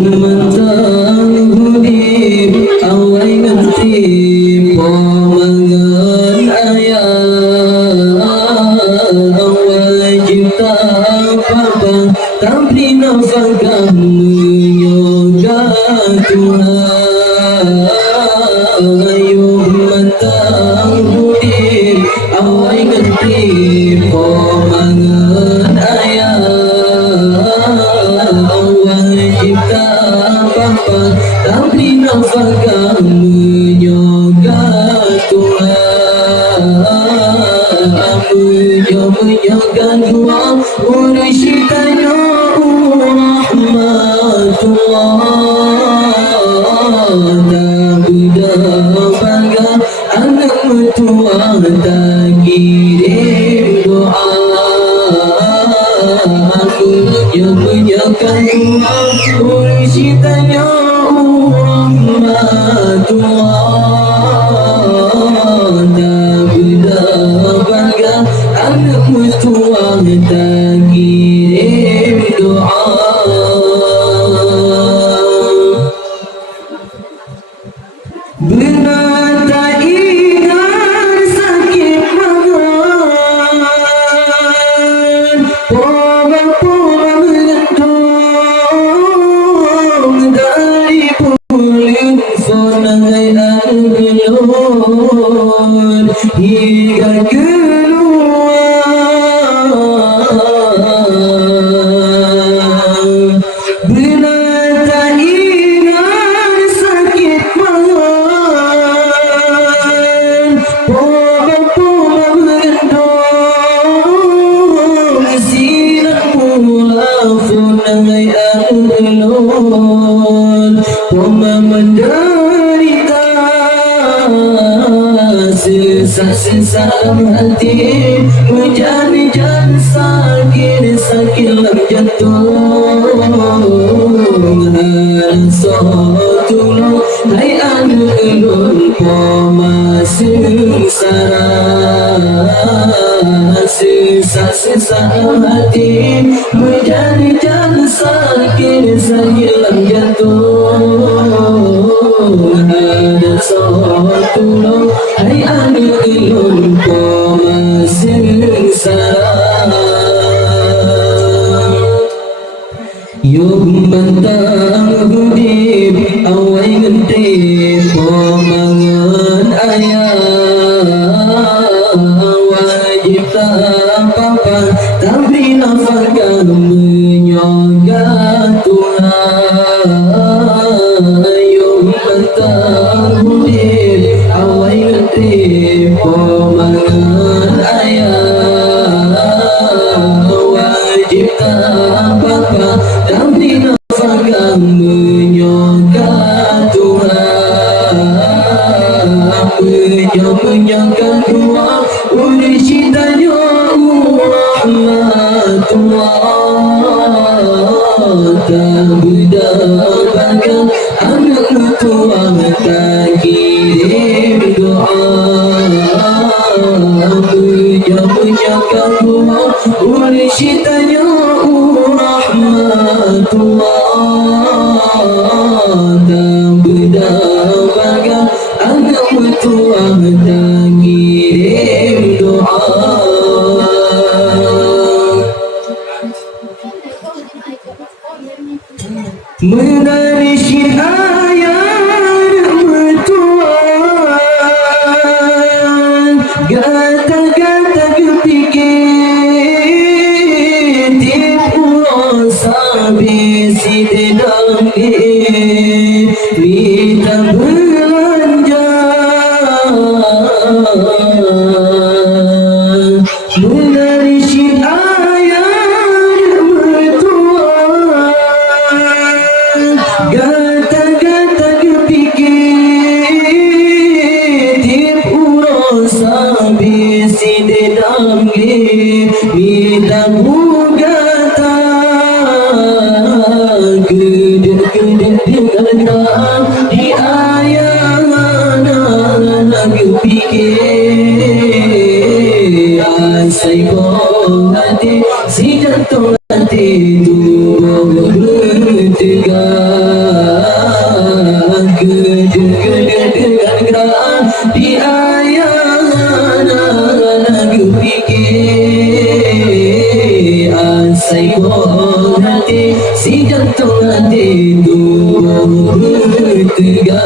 Mentang budi awai ngerti pomangan ayah awai cinta papa tapi nafkah menyoga Tuhan ayo mentang budi awai ngerti pomangan ayah awai cinta papa tapi nafkah menyoga Tuhan menyoga dua urusitanya rahmatullah tak bangga anak mertua tak kirim doa menyoga dua urusitanya rahmatullah tak bangga anak mertua tak kirim doa. Benar tak ingat sakit makan porak-porak mengentong dari puling sonai alun hingga keluar. Benar tak ingat sakit makan porak-porak mengentong sinar pula sonai alun poma menderita sesat hati hujan-hujan sakit lam jantung tolong hai anu ulun poma sesat hati hujan-hujan sakit lam jantung tolong hai anu ulun poma yuk mentang budi awai ngerti pomangan ayah wajib tak papa tapi nafkah menyoga Tuhan yuk mentang budi awai ngerti pomangan ayah wajib tak papa tapi nafkah menyoga Tuhan menyoga dua urusitanya rahmatullah tak bangga anak mertua tak kirim doa menyoga dua urusitanya rahmatullah tak bangga anak mertua tak kirim doa. Menangisi ayah mertua gata-gata kepikir tipu sampai si dedang kita belanja menangisi ayah mertua gata-gata kepikir tipu sampai si dedang kita gata gede-gede dengan di ayah anak kepikir asai kong hati si jantung hati tubuh bertegar bertiga